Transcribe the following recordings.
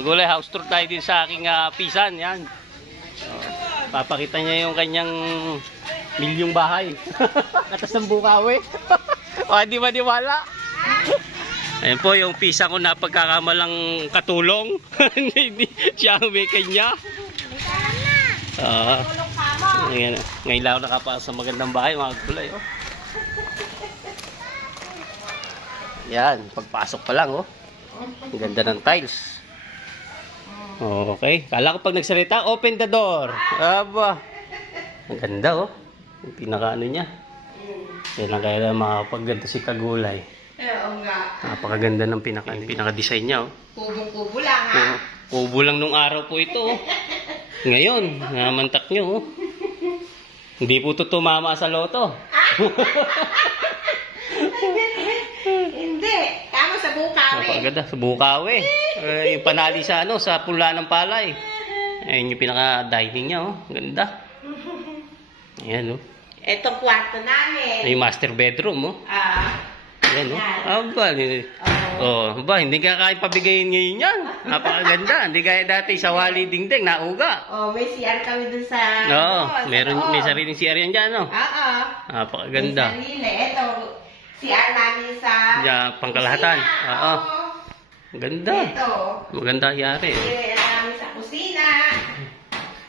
Magulay, house tour tayo din sa aking pisan. Yan. Papakita niya yung kanyang milyong bahay. Katas ng Bukawi. O, hindi maniwala. Ayan po yung pisa ko na pagkakamalang katulong. Hindi siya may kanya. Ngayon lang ako nakapasok sa magandang bahay, mga gulay. Oh. Yan, pagpasok pa lang. Oh. Ang ganda ng tiles. Okay, kala ko pag nagsalita, open the door. Aba. Ang ganda, oh. Yung pinaka-ano niya. Kailan kaya makapaganda si Kagulay. Oo nga. Napakaganda ng pinaka-design niya, oh. Kubong-kubo lang, ha? Kubo lang nung araw po ito, oh. Ngayon, namantak nyo, oh. Hindi po ito tumama sa loto. Hindi. Tama sa Bukawi. Napakaganda, sa Bukawi. Yung panali sa, sa pula ng palay. Ayun yung pinaka-dining niya, oh. Ganda. Ayan, oh. Itong kwarto namin. Yung master bedroom, oh. Ayan, oh. Aba, aba, hindi ka kaya pabigayin ngayon yan. Napakaganda. Hindi kaya dati sa Wali Dingding, nauga. May CR kami dun sa... may sariling CR yan dyan, no? Oo. Napakaganda. May sarili. Ito, CR namin sa... Diyan, pangkalahatan. Oo. Ganda. Ito. Maganda yari. CR namin sa kusina.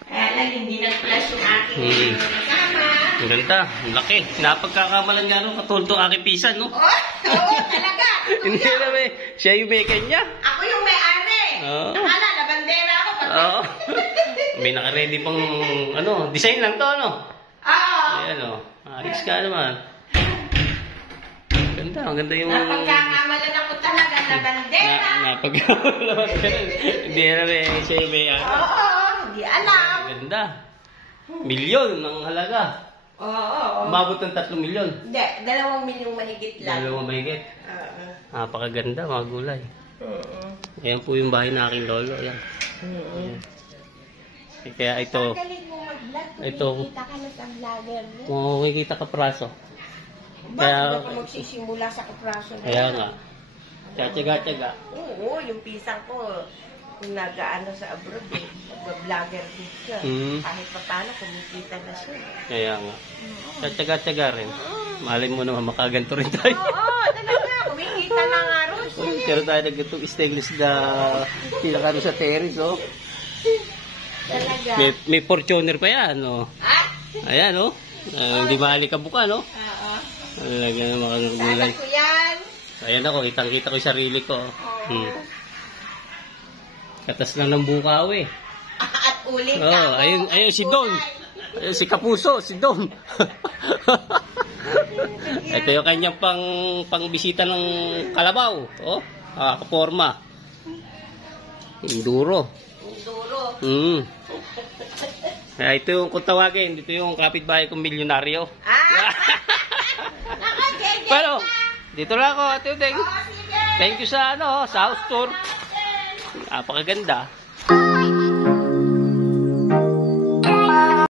Kaya lang, hindi nag-flash yung aking kasama. Ang ganda. Ang laki. Napagkakamalan nga rin katulad ng aking pisan, no? Oo, talaga. Hindi na may, siya yung may kanya. Ako yung may-ari. Nakala, labandera ako. Oo. May naka-ready pang, design lang to, ano? Oo. Ayan, ayos ka naman. Ganda, ang ganda yung... Napagkakamalan ako talaga, labandera. Napagkakamalan ka rin. Hindi na may, siya yung may ano. Oo, hindi alam. Ganda. Milyon ang halaga. Oo. Umabot ng 3 milyon. Hindi, 2 milyong mahigit lang. 2 mahigit. Napakaganda, mga gulay. Ayan po yung bahay na aking lolo. Ayan. Kaya ito... Pagaling mo mag-vlog, ito, kumikita ka na sa vlogger mo. kumikita ka praso. Bakit ka magsisimula sa kapraso na? Kaya nga. Kaya tiyaga-tiyaga. Oo, yung pisang ko, kung nag-ano sa abroad eh, mag-vlogger din siya. Kahit pa paano, kumikita na siya. Kaya nga. Kaya tiyaga-tiyaga rin. Malay mo naman makaganto rin tayo. Oo, talaga. Kumikita na nga rin siya. Pero tayo nagitong stainless na pinakano sa terrace, oh. Talaga. May Fortuner pa yan, oh. Ayan, oh. Hindi mahalikabuka, no? Oo. Talaga na mga gulay. Sana ko yan. Ayan ako, kitang-kita ko yung sarili ko. Katas lang ng Bukawi. At ulit ka. Ayun si Don. Ayun, si Kapuso, si Don. Ito yung kanyang pangbisita ng Kalabaw. Oh, kaporma. Enduro. Ito yung kung tawagin, dito yung kapitbahay kong milyonaryo. Pero, dito lang ako, Ate Udeng. Thank you sa sa house tour. Napakaganda.